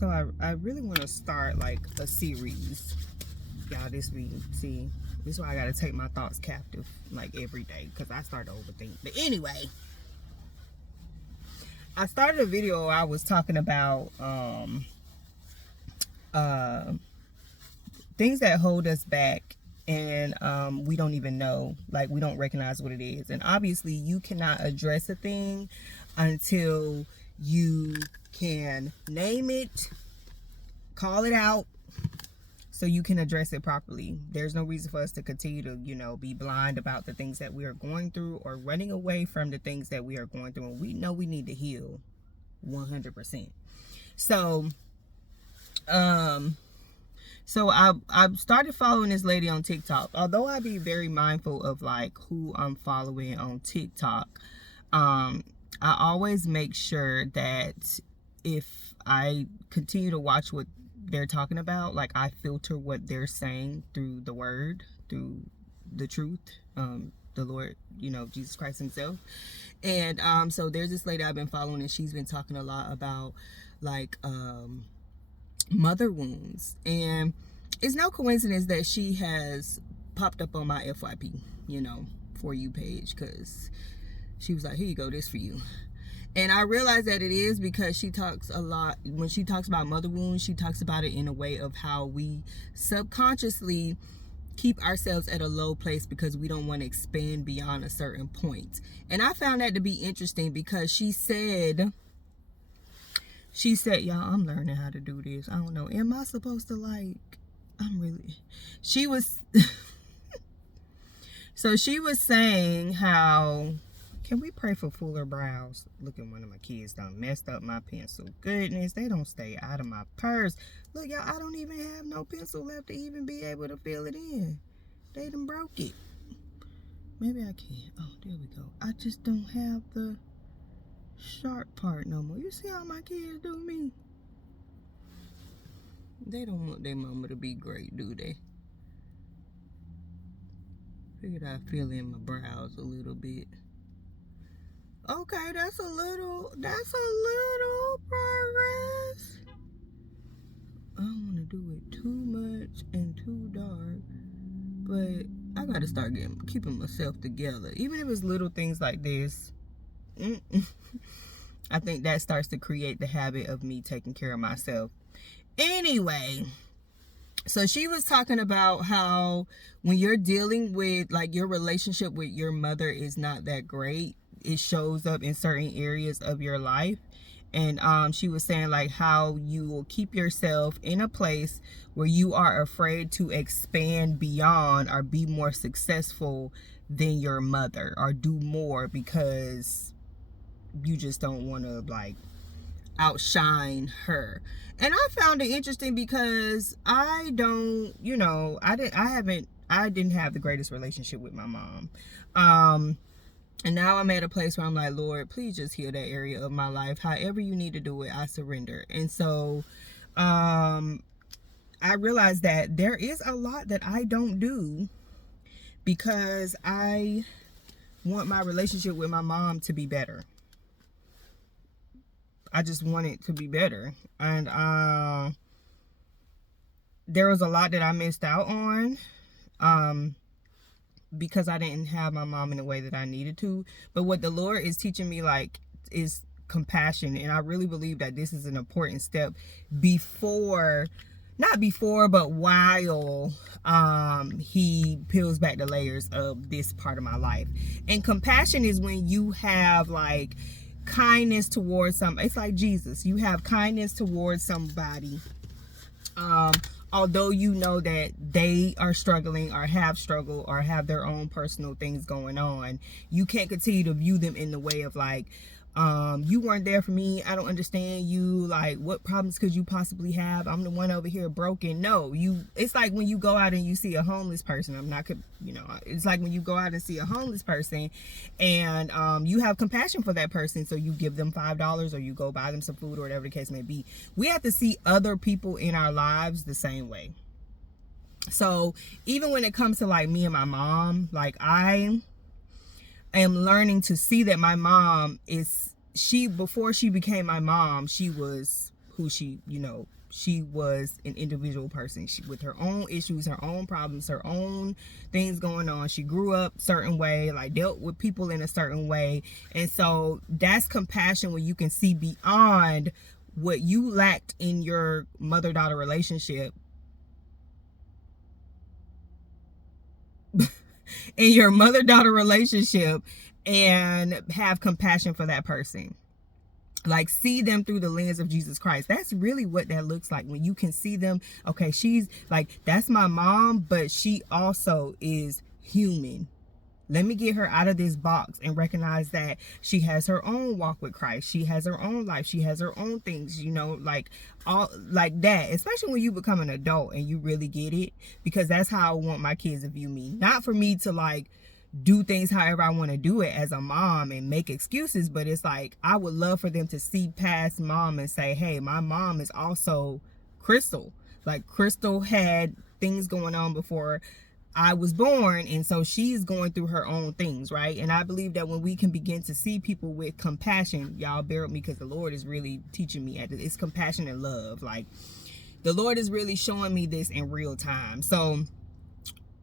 So I really want to start like a series, y'all. This week, see, this is why I gotta take my thoughts captive like every day, because I start to overthink. But anyway, I started a video. I was talking about things that hold us back, and we don't even know, like we don't recognize what it is. And obviously you cannot address a thing until you can name it, call it out, so you can address it properly. There's no reason for us to continue to, be blind about the things that we are going through, or running away from the things that we are going through. And we know we need to heal 100%. So I started following this lady on TikTok. Although I be very mindful of like who I'm following on TikTok, I always make sure that if I continue to watch what they're talking about, like I filter what they're saying through the word, through the truth, the Lord, Jesus Christ himself. And so there's this lady I've been following, and she's been talking a lot about like mother wounds. And it's no coincidence that she has popped up on my FYP, For You page, because she was like, here you go, this for you. And I realize that it is because she talks a lot, when she talks about mother wounds, she talks about it in a way of how we subconsciously keep ourselves at a low place because we don't want to expand beyond a certain point. And I found that to be interesting because she said, y'all, I'm learning how to do this. I don't know. Am I supposed to she was, so she was saying how, can we pray for fuller brows? Look at one of my kids done messed up my pencil. Goodness, they don't stay out of my purse. Look, y'all, I don't even have no pencil left to even be able to fill it in. They done broke it. Maybe I can. Oh, there we go. I just don't have the sharp part no more. You see how my kids do me? They don't want their mama to be great, do they? Figured I'd fill in my brows a little bit. Okay, that's a little progress. I don't want to do it too much and too dark, but I gotta start keeping myself together. Even if it's little things like this, I think that starts to create the habit of me taking care of myself. Anyway, so she was talking about how when you're dealing with like your relationship with your mother is not that great, it shows up in certain areas of your life. And she was saying like how you will keep yourself in a place where you are afraid to expand beyond or be more successful than your mother, or do more because you just don't want to like outshine her. And I found it interesting because I didn't have the greatest relationship with my mom. And now I'm at a place where I'm like, Lord, please just heal that area of my life. However you need to do it, I surrender. And so I realized that there is a lot that I don't do because I want my relationship with my mom to be better. I just want it to be better. And there was a lot that I missed out on because I didn't have my mom in the way that I needed to. But what the Lord is teaching me like is compassion. And I really believe that this is an important step but while he peels back the layers of this part of my life. And compassion is when you have like kindness towards somebody. It's like Jesus. You have kindness towards somebody, although you know that they are struggling or have struggled or have their own personal things going on. You can't continue to view them in the way of like, you weren't there for me, I don't understand you, like what problems could you possibly have, I'm the one over here broken. No, it's like when you go out and you see a homeless person, it's like when you go out and see a homeless person and you have compassion for that person, so you give them $5 or you go buy them some food or whatever the case may be. We have to see other people in our lives the same way. So even when it comes to like me and my mom, like I am learning to see that my mom before she became my mom, she was who she, she was an individual person, with her own issues, her own problems, her own things going on. She grew up a certain way, like dealt with people in a certain way. And so that's compassion, when you can see beyond what you lacked in your mother-daughter relationship, and have compassion for that person. Like, see them through the lens of Jesus Christ. That's really what that looks like, when you can see them. Okay, she's like, that's my mom, but she also is human. Let me get her out of this box and recognize that she has her own walk with Christ. She has her own life. She has her own things, like all like that. Especially when you become an adult and you really get it, because that's how I want my kids to view me. Not for me to like do things however I want to do it as a mom and make excuses, but it's like I would love for them to see past mom and say, hey, my mom is also Crystal. Like, Crystal had things going on before I was born, and so she's going through her own things, right? And I believe that when we can begin to see people with compassion, y'all bear with me because the Lord is really teaching me it's compassion and love. Like, the Lord is really showing me this in real time. So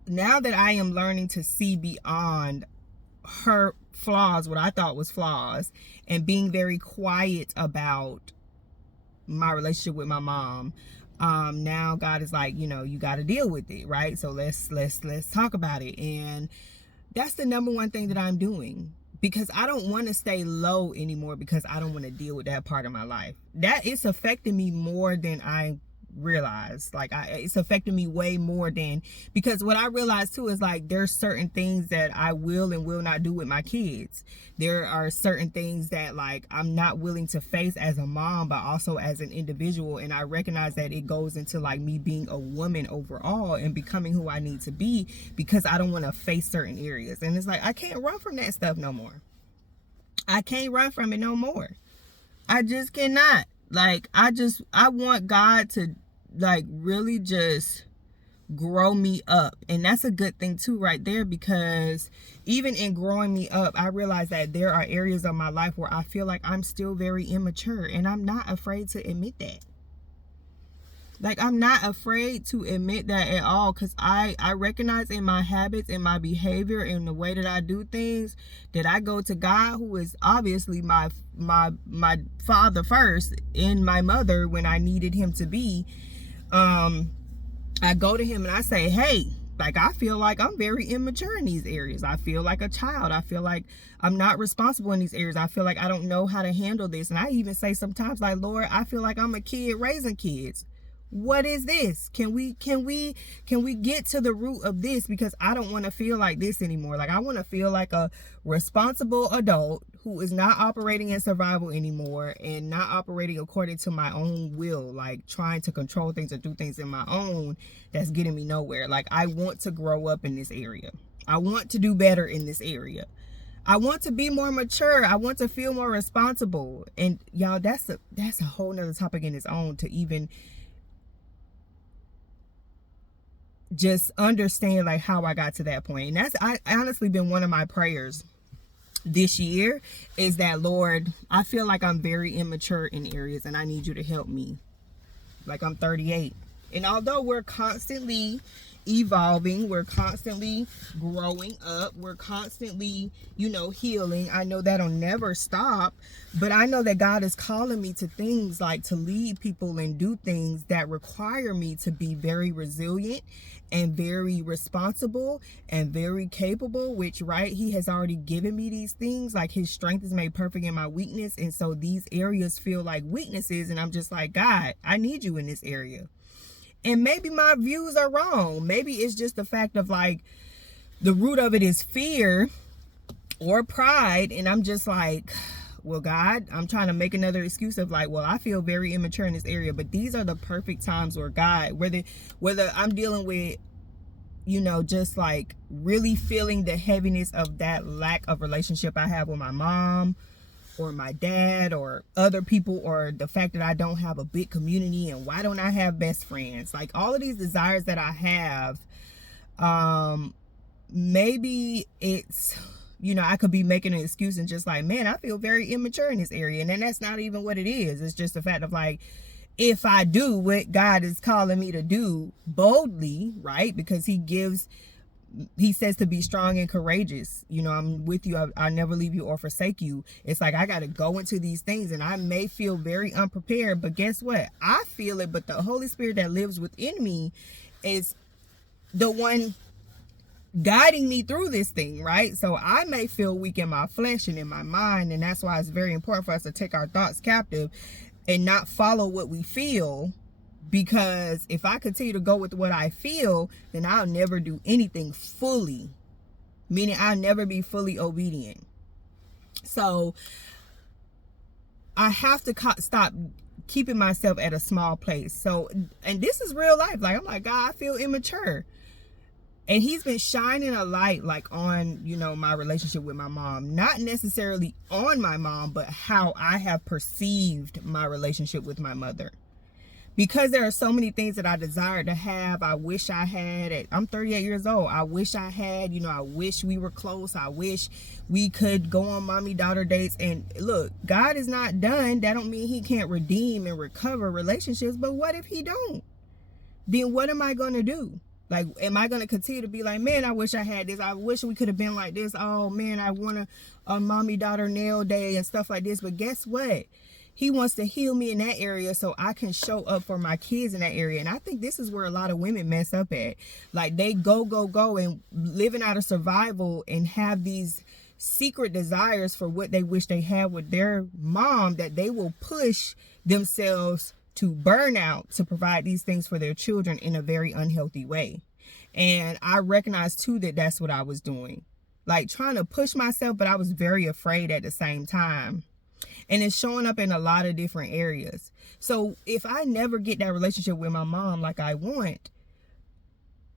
now that I am learning to see beyond her flaws, what I thought was flaws, and being very quiet about my relationship with my mom, now God is like, you got to deal with it, right? So let's talk about it. And that's the number one thing that I'm doing, because I don't want to stay low anymore, because I don't want to deal with that part of my life. That it's affecting me more than I realize. Like, it's affecting me way more than, because what I realize too is like there's certain things that I will and will not do with my kids. There are certain things that like I'm not willing to face as a mom, but also as an individual. And I recognize that it goes into like me being a woman overall and becoming who I need to be, because I don't want to face certain areas. And it's like I can't run from that stuff no more. I can't run from it no more. I just cannot. Like, I want God to like really just grow me up. And that's a good thing too right there, because even in growing me up, I realize that there are areas of my life where I feel like I'm still very immature, and I'm not afraid to admit that. Like, I'm not afraid to admit that at all, because I recognize in my habits and my behavior and the way that I do things that I go to God, who is obviously my father first, and my mother when I needed him to be. I go to him and I say, hey, like, I feel like I'm very immature in these areas. I feel like a child. I feel like I'm not responsible in these areas. I feel like I don't know how to handle this. And I even say sometimes, like, Lord, I feel like I'm a kid raising kids. What is this? Can we get to the root of this? Because I don't want to feel like this anymore. Like, I want to feel like a responsible adult who is not operating in survival anymore and not operating according to my own will, like trying to control things or do things in my own that's getting me nowhere. Like, I want to grow up in this area. I want to do better in this area. I want to be more mature. I want to feel more responsible. And y'all, that's a whole nother topic in its own, to even just understand like how I got to that point. And that's I honestly been one of my prayers this year, is that, Lord, I feel like I'm very immature in areas and I need you to help me. Like, I'm 38. And although we're constantly evolving, we're constantly growing up, we're constantly, healing. I know that'll never stop, but I know that God is calling me to things like to lead people and do things that require me to be very resilient and very responsible and very capable, which, right, he has already given me these things. Like, his strength is made perfect in my weakness. And so these areas feel like weaknesses, and I'm just like, God, I need you in this area. And maybe my views are wrong. Maybe it's just the fact of like the root of it is fear or pride. And I'm just like, well, God, I'm trying to make another excuse of like, well, I feel very immature in this area. But these are the perfect times where God, whether I'm dealing with, just like really feeling the heaviness of that lack of relationship I have with my mom or my dad or other people, or the fact that I don't have a big community, and why don't I have best friends? Like, all of these desires that I have, maybe it's, I could be making an excuse and just like, man, I feel very immature in this area. And then that's not even what it is. It's just the fact of like, if I do what God is calling me to do boldly, right? Because he says to be strong and courageous. You know, I'm with you. I'll never leave you or forsake you. It's like I got to go into these things, and I may feel very unprepared, but guess what? I feel it, but the Holy Spirit that lives within me is the one guiding me through this thing, right? So I may feel weak in my flesh and in my mind, and that's why it's very important for us to take our thoughts captive and not follow what we feel. Because if I continue to go with what I feel, then I'll never do anything fully, meaning I'll never be fully obedient. So I have to stop keeping myself at a small place. So, and this is real life. Like, I'm like, God, I feel immature. And he's been shining a light, like, on, you know, my relationship with my mom. Not necessarily on my mom, but how I have perceived my relationship with my mother. Because there are so many things that I desire to have. I wish I had. I'm 38 years old. I wish I had, you know, I wish we were close. I wish we could go on mommy-daughter dates. And look, God is not done. That don't mean he can't redeem and recover relationships. But what if he don't? Then what am I going to do? Like, am I going to continue to be like, man, I wish I had this. I wish we could have been like this. Oh, man, I want a mommy-daughter nail day and stuff like this. But guess what? He wants to heal me in that area so I can show up for my kids in that area. And I think this is where a lot of women mess up at. Like, they go and living out of survival and have these secret desires for what they wish they had with their mom, that they will push themselves to burn out to provide these things for their children in a very unhealthy way. And I recognize too that that's what I was doing. Like, trying to push myself, but I was very afraid at the same time. And it's showing up in a lot of different areas. So if I never get that relationship with my mom like I want,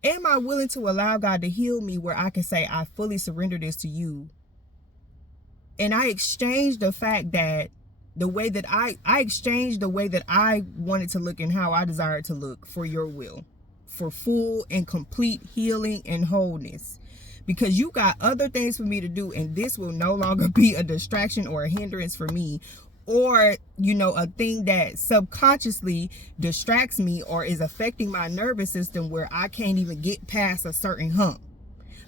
am I willing to allow God to heal me where I can say, I fully surrender this to you? And I exchanged the fact that the way that I exchanged the way that I wanted to look and how I desired to look for your will, for full and complete healing and wholeness. Because you got other things for me to do, and this will no longer be a distraction or a hindrance for me, or, you know, a thing that subconsciously distracts me or is affecting my nervous system where I can't even get past a certain hump.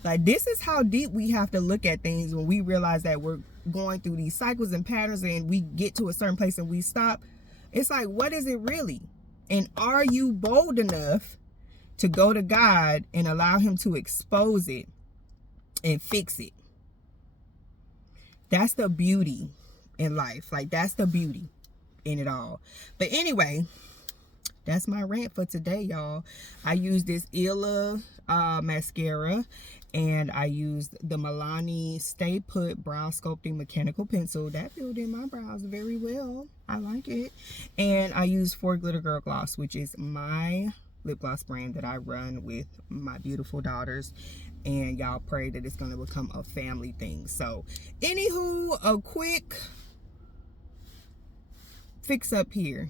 Like, this is how deep we have to look at things when we realize that we're going through these cycles and patterns and we get to a certain place and we stop. It's like, what is it really? And are you bold enough to go to God and allow him to expose it and fix it? That's the beauty in life. Like, that's the beauty in it all. But anyway, that's my rant for today, y'all. I used this Illa mascara, and I used the Milani Stay Put Brow Sculpting Mechanical Pencil. That filled in my brows very well. I like it. And I used For Glitter Girl Gloss, which is my lip gloss brand that I run with my beautiful daughters. And y'all pray that it's going to become a family thing. So, anywho, a quick fix up here.